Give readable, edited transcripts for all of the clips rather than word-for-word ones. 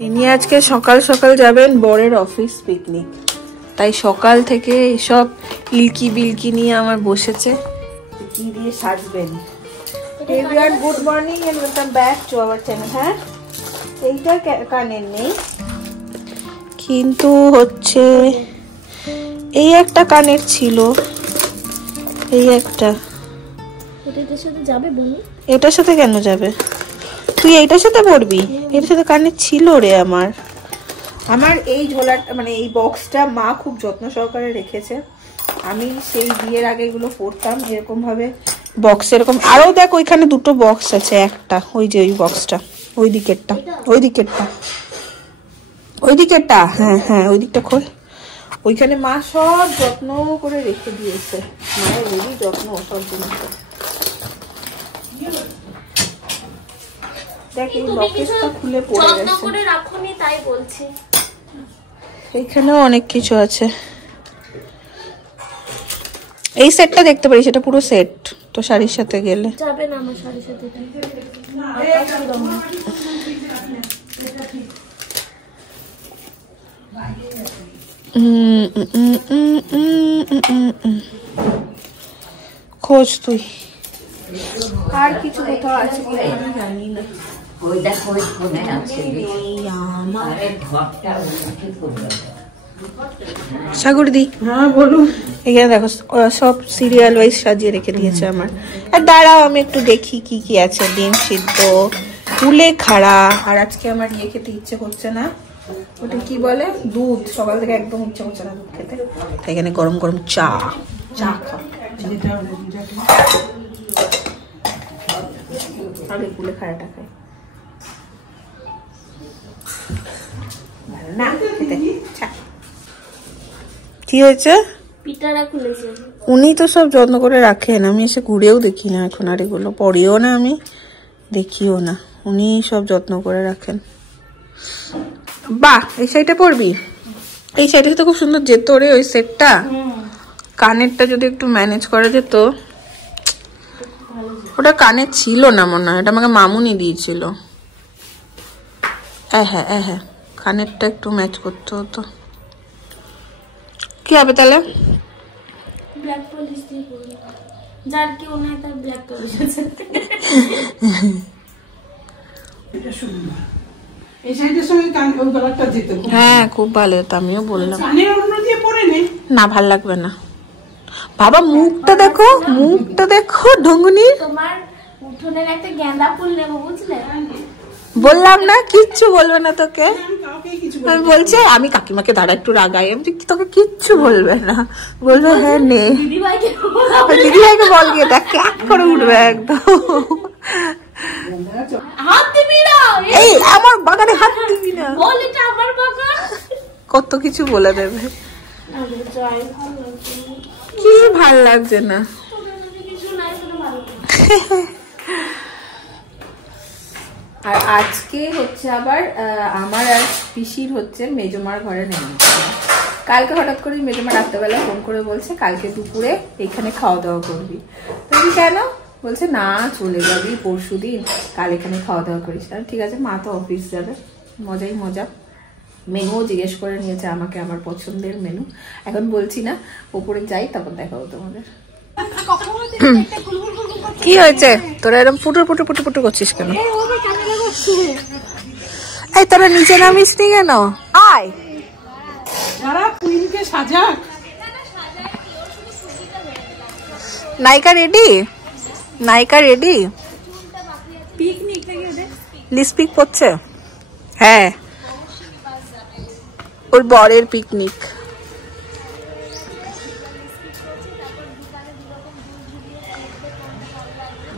ইনি আজকে সকাল সকাল যাবেন বরের অফিস পিকনিক, তাই সকাল থেকে এইসব ইলকি বিলকি নিয়ে আমার বসেছে কি দিয়ে সাজবেন। Everyone good morning and welcome back to our channel. হ্যাঁ এইটা কানের নেই, কিন্তু হচ্ছে এই একটা কানের ছিল, এই একটা। এটার সাথে যাবে বনি? এটার সাথে কেন যাবে? তুই এইটার সাথে পড়বি? এটার সাথে কানের ছিল রে। আমার এই ঝোলাটা মানে এই বক্সটা মা খুব যত্ন সহকারে রেখেছে। আমি সেই বিয়ের আগে এগুলো পড়তাম এরকম ভাবে বক্স, এরকম। আরো দেখ ওইখানে দুটো বক্স আছে, একটা ওই যে ওই বক্সটা, ওই দিকেরটা, ওই দিকেরটা, ওই দিকেরটা, হ্যাঁ হ্যাঁ ওই দিকটা খোল। ওইখানে মা সব যত্ন করে রেখে দিয়েছে, মায়ের হেবি যত্ন সব জিনিসটা। দেখ এই বক্সটা খুলে পড়ে গেছে, যত্ন করে রাখোনি তাই বলছি। এইখানেও অনেক কিছু আছে। এই সেটটা দেখতে পারিস, এটা পুরো সেট, তো শাড়ির সাথে গেলে যাবে না আমার শাড়ির সাথে। খোঁজ তুই আর কিছু কোথাও আছে কি জানি না। সাগর দি, হ্যাঁ বলুন। এখানে দেখো সব সিরিয়াল ওয়াইজ সাজিয়ে রেখে দিয়েছে আমার। আর দাঁড়াও আমি একটু দেখি কি কি আছে। ডিম সিদ্ধ, কুলেখাড়া, আর আজকে আমার ইয়ে খেতে ইচ্ছে করছে না, ওটা কি বলে, দুধ। সকাল থেকে একদম ইচ্ছে করছে না দুধ খেতে, তাই এখানে গরম গরম চা খাও। আগে কুলেখাড়াটা খাই, ভালো না খেতে। কি হয়েছে? পিঠাটা খুলেছে। উনি তো সব যত্ন করে রাখেন, আমি এসে ঘুরেও দেখি না এখন, আর এগুলো পড়িও না, আমি দেখিও না, উনি সব যত্ন করে রাখেন। বাহ, এই শাড়িটা পরবি? এই শাড়িটা তো খুব সুন্দর যেত রে, ওই সেটটা। কানেরটা যদি একটু ম্যানেজ করা যেত। ওটা কানের ছিল না মনে হয়, এটা আমাকে মামুনি দিয়েছিল। হ্যাঁ হ্যাঁ, কানেরটা একটু ম্যাচ করতে হতো। কি হবে তাহলে? ব্ল্যাক পলিশ দিয়ে পরবো, যার কি ওনা তার ব্ল্যাক পলিশ আছে। এটা সুন্দর, এই শাড়িটার সঙ্গে ওই কালারটা যেত। হ্যাঁ খুব ভালো, আমিও বললাম। কানের অন্য দিয়ে পরে নে না, ভাল লাগবে না বাবা। মুখটা দেখো, মুখটা দেখো ঢঙ্গুনি। তোমার উঠোনের একটা গাঁদা ফুল নেবো বুঝলে। বললাম না কিচ্ছু বলবে না তোকে। আমি বলছি আমি কাকিমাকে দাঁড়া একটু রাগাই, আমি তোকে কিচ্ছু বলবে না, বলবে হ্যাঁ নে। দিদিভাইকে বল গিয়ে দেখ ক্যাক করে উঠবে একদম। হাত দিবি না, এই আমার বাগানে হাত দিবি না, বল এটা আমার বাগান। কত কিছু বলে দেবে। কি ভাল লাগছে না। আর আজকে হচ্ছে আবার আমার আর পিসির হচ্ছে মেজমার ঘরে নেই। কালকে হঠাৎ করে মেজমা রাত্রেবেলা ফোন করে বলছে কালকে দুপুরে এখানে খাওয়া দাওয়া করবি। তুমি কেন? বলছে না চলে যাবি পরশু দিন, কাল এখানে খাওয়া দাওয়া করিস। ঠিক আছে, মা তো অফিস যাবে, মজাই মজা। মেনুও জিজ্ঞেস করে নিয়েছে আমাকে, আমার পছন্দের মেনু। এখন বলছি না, ওপরে যাই তারপর দেখাবো তোমাদের। কি হয়েছে তোরা এরকম ফুটুর পুটুর পুটুর পুটুর করছিস কেন? এই তোরা নিচে নামিস নি কেন? আয় যারা কুইনকে সাজাক। নায়িকা রেডি, নায়িকা রেডি। পিকনিক থেকে ওদের লিপস্টিক পড়ছে। হ্যাঁ ওর বরের পিকনিক।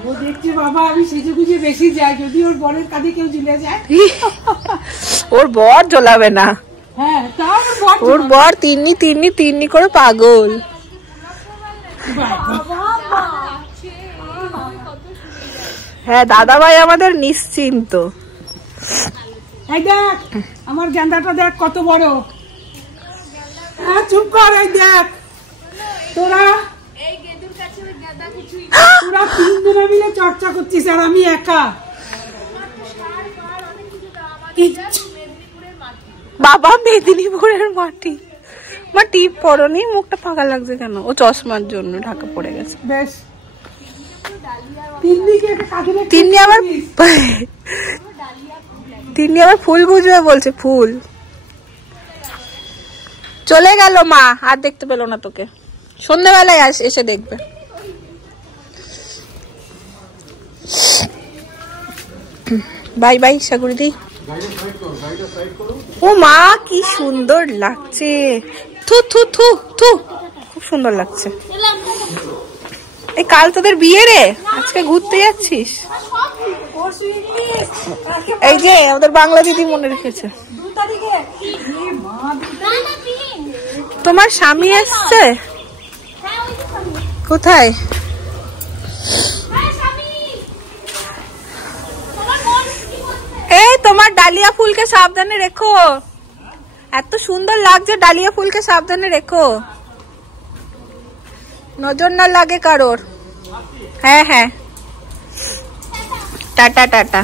ও দেখছে বাবা আমি সেজে গুজে বেশি যাই, যদি ওর বরের কাঁধে কেউ ঝুলে যায়। ওর বর ঝোলাবে না। হ্যাঁ তাও ওর বর তিন্নি তিন্নি তিন্নি করে পাগল। হ্যাঁ দাদা ভাই আমাদের নিশ্চিন্ত। এই দেখ আমার গেন্দাটা দেখ কত বড়। হ্যাঁ চুপ কর, এই দেখ তোরা তোরা তিনজনে মিলে চর্চা করছিস আর আমি একা। বাবা মেদিনীপুরের মাটি। মা টিপ পরনি, মুখটা ফাঁকা লাগছে কেন? ও চশমার জন্য ঢাকা পড়ে গেছে। বেশ তিনি আবার ফুল বুঝবে বলছে, ফুল। চলে গেল মা, আর দেখতে পেলো না তোকে। সন্ধ্যাবেলায় এসে দেখবে। Bye bye সাগরিদি। ও মা কি সুন্দর লাগছে, থু থু থু থু, খুব সুন্দর লাগছে। এই কাল তোদের বিয়ে রে, আজকে ঘুরতে যাচ্ছিস? এই যে ওদের বাংলা দিদি মনে রেখেছে। তোমার স্বামী এসছে? কোথায়? এই তোমার ডালিয়া ফুলকে সাবধানে রেখো, এত সুন্দর লাগছে। ডালিয়া ফুলকে সাবধানে রেখো, নজর না লাগে কারোর। হ্যাঁ হ্যাঁ, টাটা টাটা।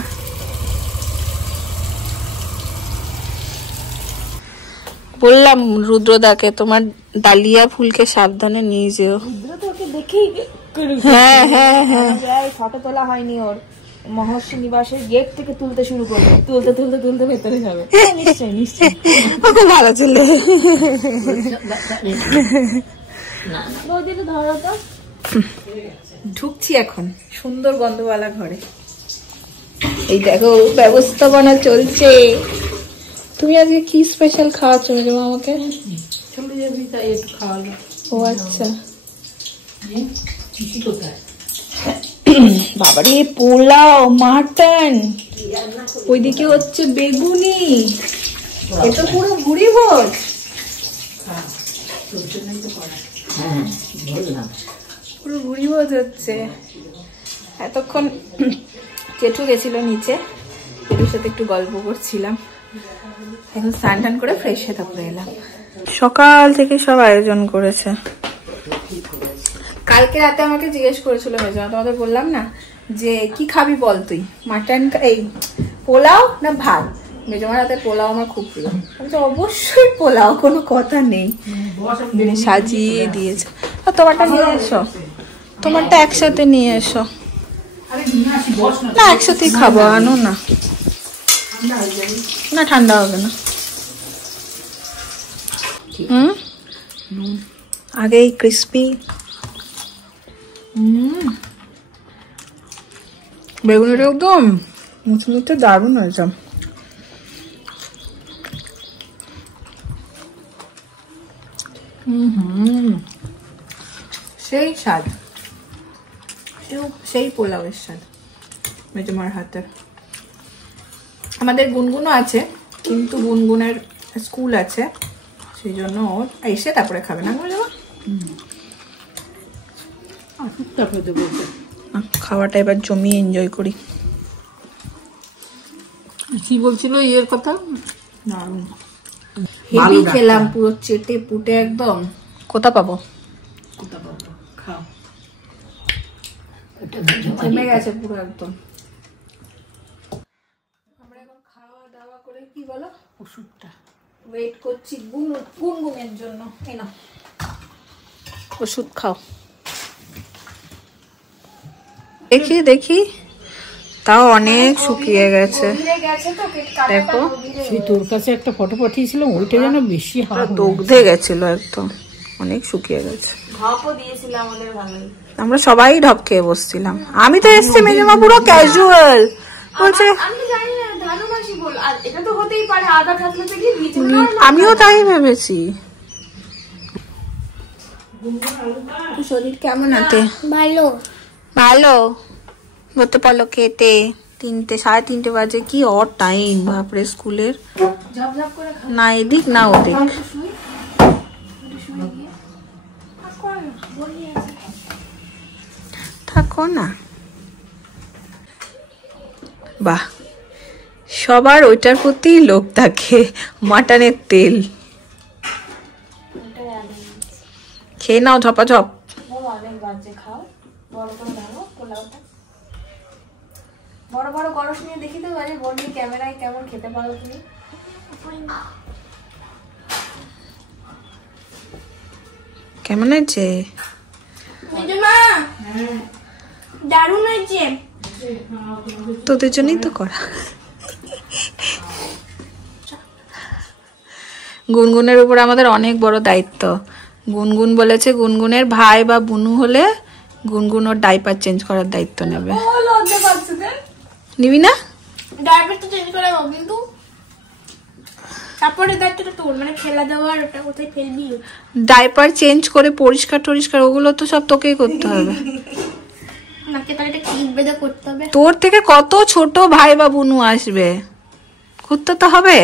বললাম রুদ্রদাকে তোমার ডালিয়া ফুলকে সাবধানে নিয়ে যেও। হ্যাঁ হ্যাঁ হ্যাঁ, ফটো তোলা হয়নি ওর, মহর্ষি নিবাসের গেট থেকে তুলতে শুরু করবে, তুলতে তুলতে তুলতে ভেতরে যাবে। নিশ্চয়ই নিশ্চয়ই, খুব ভালো ছিল। ধরো তো। ঢুকছি এখন সুন্দর গন্ধওয়ালা ঘরে। এই দেখো ব্যবস্থাপনা চলছে। তুমি আজকে কি স্পেশাল খাওয়াচ্ছ মেজমা আমাকে? চলে যাবি তাই একটু খাওয়ালো। ও আচ্ছা, বাবারে পোলাও, মাটন, ওইদিকে হচ্ছে বেগুনি, এ তো পুরো ভুড়ি ভোজ। পুরো ভুড়ি ভোজ হচ্ছে। এতক্ষণ জেঠু গেছিল নিচে, জেঠুর সাথে একটু গল্প করছিলাম। এখন স্নান টান করে ফ্রেশ হয়ে তারপরে এলাম। সকাল থেকে সব আয়োজন করেছে। কালকে রাতে আমাকে জিজ্ঞেস করেছিল মেজমা, তোমাদের বললাম না যে কি খাবি বল তুই, মাটন এই পোলাও না ভাত? মেজমার হাতে পোলাও আমার খুব প্রিয়। আমি তো অবশ্যই পোলাও, কোনো কথা নেই। সাজিয়ে দিয়েছে। আর তোমারটা নিয়ে এসো, তোমারটা একসাথে নিয়ে এসো। না একসাথেই খাবো, আনো না। না ঠান্ডা হবে না। আগেই ক্রিস্পি। বেগুনিটা একদম মুচমুচে দারুণ হয়েছে। সেই স্বাদ, সেই পোলাওয়ের স্বাদ মেজমার হাতের। আমাদের গুনগুনও আছে, কিন্তু গুনগুনের স্কুল আছে, সেই জন্য এসে তারপরে খাবে না। খাওয়াটা এবার জমিয়ে এনজয় করি। কি বলছিল ইয়ের কথা? হেভি খেলাম, পুরো চেটে পুটে একদম। কোথা পাবো? খাও, কমে গেছে পুরো একদম। আমরা এখন খাওয়া দাওয়া করে কি বলো ওষুধটা ওয়েট করছি গুনগুনের জন্য। এই নাও ওষুধ খাও। দেখি দেখি, তাও অনেক শুকিয়ে গেছে। দেখো সেই তোর কাছে একটা ফটো পাঠিয়েছিলাম, ওইটা যেন বেশি দগ্ধে গেছিল একদম, অনেক শুকিয়ে গেছে। ঢপও দিয়েছিল আমাদের ভালোই, আমরা সবাই ঢপ খেয়ে বসছিলাম। আমি তো এসছি মেজমা পুরো ক্যাজুয়াল বলছে। আমি জানি না ধানু মাসি বল, এটা তো হতেই পারে আদা থাকলে থেকে ভিজে। আমিও তাই ভেবেছি। শরীর কেমন আছে? ভালো ভালো। বলতে পারলো খেতে 3টে 3:30 বাজে, কি অড টাইম বাপরে স্কুলের। ঝপঝপ করে না এদিক না ওদিক। থাকো না। বাহ, সবার ওইটার প্রতি লোভ থাকে, মাটনের তেল। খেয়ে নাও ঝপাঝপ। অনেক বাজে, খাও বড় করে ধরো পোলাওটা। বড় বড় গরস নিয়ে দেখি তো, বলবি ক্যামেরায় কেমন খেতে পারো তুমি। কেমন আছে? দারুণ হয়েছে। তোদের জন্যই তো করা। গুনগুনের উপর আমাদের অনেক বড় দায়িত্ব। গুনগুন বলেছে গুনগুনের ভাই বা বুনু হলে গুনগুন ওর ডাইপার চেঞ্জ করার দায়িত্ব নেবে। নিবি না? ডাইপার তো চেঞ্জ করা হবে, কিন্তু তারপরে দায়িত্বটা তোর, মানে খেলা দেওয়ার, ওটা কোথায় ফেলবি? ডাইপার চেঞ্জ করে পরিষ্কার টরিষ্কার ওগুলো তো সব তোকেই করতে হবে। নাকি তাহলে এটা ক্লিপ বেঁধে করতে হবে? তোর থেকে কত ছোট ভাই বা বুনু আসবে, করতে তো হবে।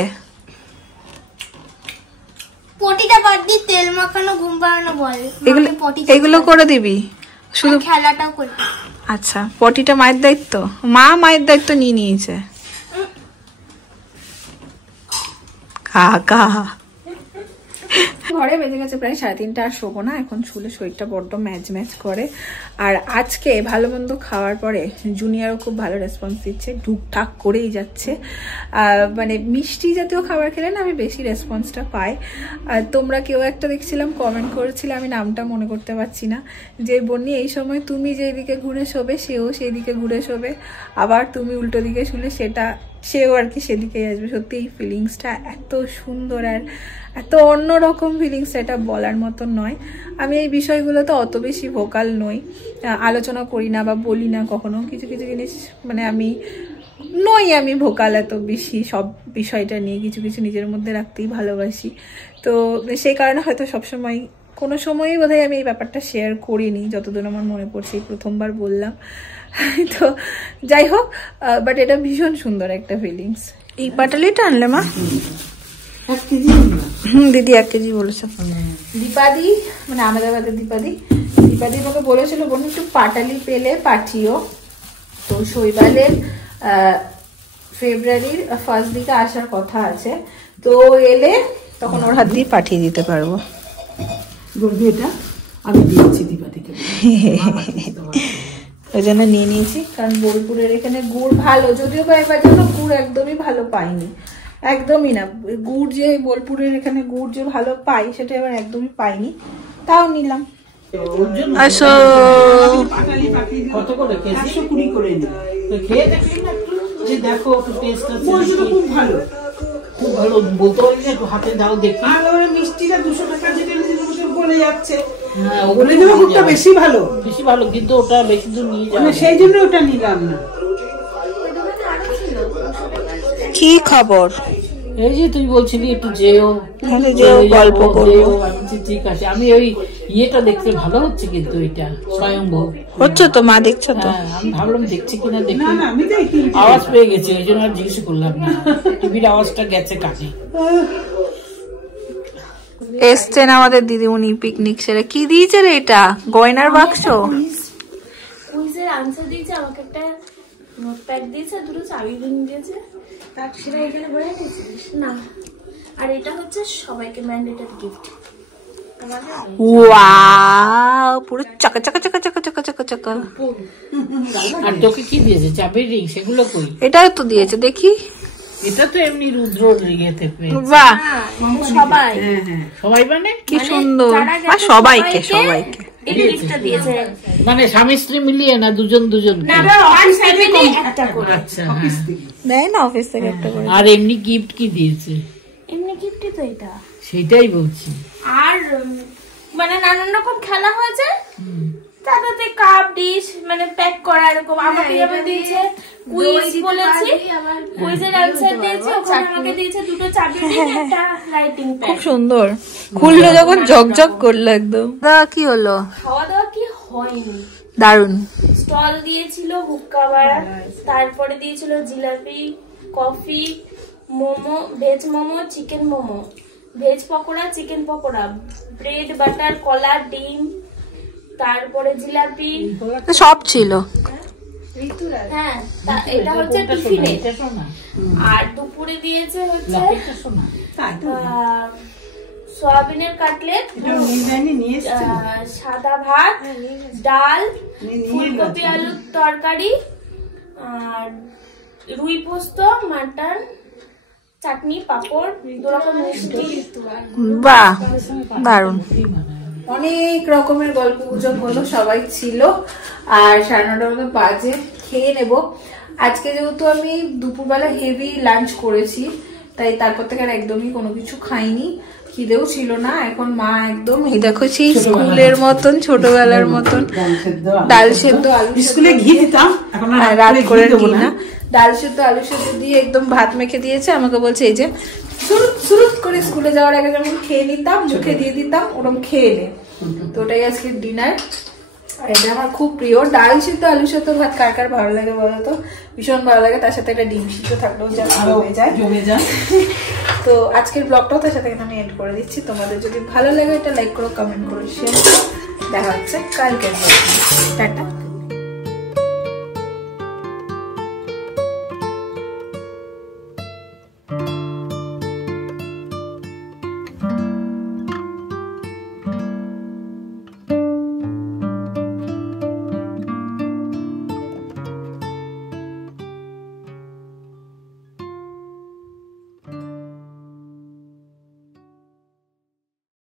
পটিটা বাদ দিয়ে তেল মাখানো, ঘুম পাড়ানো বল। এগুলো করে দিবি, শুধু খেলাটাও করবি। আচ্ছা, পটিটা মায়ের দায়িত্ব, মা মায়ের দায়িত্ব নিয়ে নিয়েছে। কাকা ঘরে বেজে গেছে প্রায় 3:30, আর শোবো না এখন, শুলে শরীরটা বড্ড ম্যাচ ম্যাচ করে। আর আজকে ভালো মন্দ খাওয়ার পরে জুনিয়রও খুব ভালো রেসপন্স দিচ্ছে, ঢুকঠাক করেই যাচ্ছে। মানে মিষ্টি জাতীয় খাবার খেলে না আমি বেশি রেসপন্সটা পাই। আর তোমরা কেউ একটা দেখছিলাম কমেন্ট করেছিলে, আমি নামটা মনে করতে পারছি না, যে বন্নি এই সময় তুমি যেদিকে ঘুরে শোবে সেও সেই দিকে ঘুরে শোবে, আবার তুমি উল্টো দিকে শুলে সেও আর কি সেদিকেই আসবে। সত্যি এই ফিলিংসটা এত সুন্দর আর এত অন্যরকম ফিলিংস, এটা বলার মতো নয়। আমি এই বিষয়গুলোতে অত বেশি ভোকাল নই, আলোচনা করি না বা বলি না কখনো কিছু কিছু জিনিস, মানে আমি ভোকাল এত বেশি সব বিষয়টা নিয়ে, কিছু কিছু নিজের মধ্যে রাখতেই ভালোবাসি। তো সেই কারণে হয়তো সবসময় কোনো সময়ই বোধহয় আমি এই ব্যাপারটা শেয়ার করিনি, যতদূর আমার মনে পড়ছে এই প্রথমবার বললাম। তো যাই হোক, বাট এটা ভীষণ সুন্দর একটা ফিলিংস। এই পাটালিটা আনলে মা? দিদি 1 কেজি বলেছে। দীপাদি মানে আমাদের বাড়িতে দীপাদি আমাকে বলেছিল বোন একটু পাটালি পেলে পাঠিও। তো শৈবালের ফেব্রুয়ারির ফার্স্ট দিকে আসার কথা আছে, তো এলে তখন ওর হাত দিয়ে পাঠিয়ে দিতে পারবো। এটা আমি দিয়েছি দীপাদিকে, ওই জন্য নিয়ে নিয়েছি, কারণ বোলপুরের এখানে গুড় ভালো, যদিও বা এবার জন্য গুড় একদমই ভালো পাইনি, একদমই না। গুড় যে বোলপুরের এখানে গুড় যে ভালো পাই সেটা এবার একদমই পাইনি, তাও নিলাম। আসো, কত করে কেজি? 120 করে নিই। তো খেয়ে দেখলি না একটু, যে দেখো টেস্ট আছে, খুব ভালো, খুব ভালো। বলতে পারি না, একটু হাতে দাও দেখি। আর ওই মিষ্টিটা 200 টাকা যেটা বলে যাচ্ছে, হ্যাঁ ওগুলো গুড়টা বেশি ভালো, কিন্তু ওটা বেশি দূর নিয়ে যাবে, সেই জন্য ওটা নিলাম না। কি খবর? এই যে তুই বলছিলি একটু যেও গল্প করবো, ঠিক আছে। আমি ওই ইয়েটা দেখতে ভালো হচ্ছে, কিন্তু এটা স্বয়ংভূ হচ্ছে তো, মা দেখছো তো? আমি ভাবলাম দেখছি কিনা, দেখি আওয়াজ পেয়ে গেছি, ওই জন্য আর জিজ্ঞেস করলাম না, টিভির আওয়াজটা গেছে কানে। এসছেন আমাদের দিদিমণি পিকনিক সেরে। কি দিয়েছে রে এটা? গয়নার বাক্স? কুইজের আনসার দিয়েছে, আমাকে একটা নোটপ্যাড দিয়েছে, দুটো চাবি রিং দিয়েছে, তার সেটা এখানে ভরে রেখেছিস না। আর এটা হচ্ছে সবাইকে ম্যান্ডেটরি গিফট। ওয়াও, পুরো চাকা চাকা চাকা চাকা চাকা চাকা চাকা। আর তোকে কি দিয়েছে? চাবির রিং? সেগুলো কই? এটাও তো দিয়েছে, দেখি। এটা তো এমনি রুদ্র রিগেতে পেয়েছে। বাহ, সবাই সবাই মানে কি সুন্দর, সবাইকে সবাইকে এই গিফটটা দিয়েছে, মানে স্বামী স্ত্রী মিলিয়ে না, দুজন না একটা করে। আচ্ছা, দেয় না অফিস থেকে একটা করে। আর এমনি গিফট কি দিয়েছে? এমনি গিফটই তো এটা, সেটাই বলছি। আর মানে নানান রকম খেলা হয়েছে, তাতে কাপ ডিশ মানে প্যাক করা এরকম। আমাকে যেমন দিয়েছে কুইজ, বলেছি কুইজের আনসার দিয়েছে, ওখানে আমাকে দিয়েছে দুটো চাবি রিং, একটা রাইটিং প্যাড। খুব সুন্দর, খুললো যখন ঝকঝক করলো একদম। কি হলো? খাওয়া দাওয়া কি হয়নি, দারুন। স্টল দিয়েছিল হুক্কা বার, তারপরে দিয়েছিল jalebi, coffee, momo, veg momo, chicken momo, veg pakora, chicken pakora, bread butter, কলা, ডিম, তারপরে জিলাপি, সব ছিল। হ্যাঁ এটা হচ্ছে টিফিনে। আর দুপুরে দিয়েছে হচ্ছে সয়াবিনের কাটলেট, সাদা ভাত, ডাল, ফুলকপি আলুর তরকারি, আর রুই পোস্ত, মাটন, চাটনি, পাপড়, 2 রকম মিষ্টি। বাহ, দারুন। অনেক রকমের গল্প গুজব হলো, সবাই ছিল। আর 9:30 মতো বাজে, খেয়ে নেব। আজকে যেহেতু আমি দুপুরবেলা হেভি লাঞ্চ করেছি, তাই তারপর থেকে আর একদমই কোনো কিছু খাইনি, খিদেও ছিল না। এখন মা একদম এই দেখো সেই স্কুলের মতন, ছোটবেলার মতন ডাল সেদ্ধ আলু স্কুলে ঘি দিতাম, এখন আর রাত করে দিই না, ডাল সেদ্ধ আলু সেদ্ধ দিয়ে একদম ভাত মেখে দিয়েছে। আমাকে বলছে এই যে সুরুত সুরুত করে স্কুলে যাওয়ার আগে যেমন খেয়ে নিতাম, মুখে দিয়ে দিতাম, ওরকম খেয়ে নে। তো ওটাই আজকে ডিনার। আর এটা আমার খুব প্রিয়, ডাল সিদ্ধ আলু সেদ্ধ ভাত কার কার ভালো লাগে বলো তো? ভীষণ ভালো লাগে। তার সাথে একটা ডিম সিদ্ধ থাকলেও যা জমে যায়। তো আজকের ব্লগটাও তার সাথে আমি এন্ড করে দিচ্ছি। তোমাদের যদি ভালো লাগে এটা লাইক করো, কমেন্ট করো, শেয়ার করো। দেখা হচ্ছে কালকের ব্লগে। টাটা।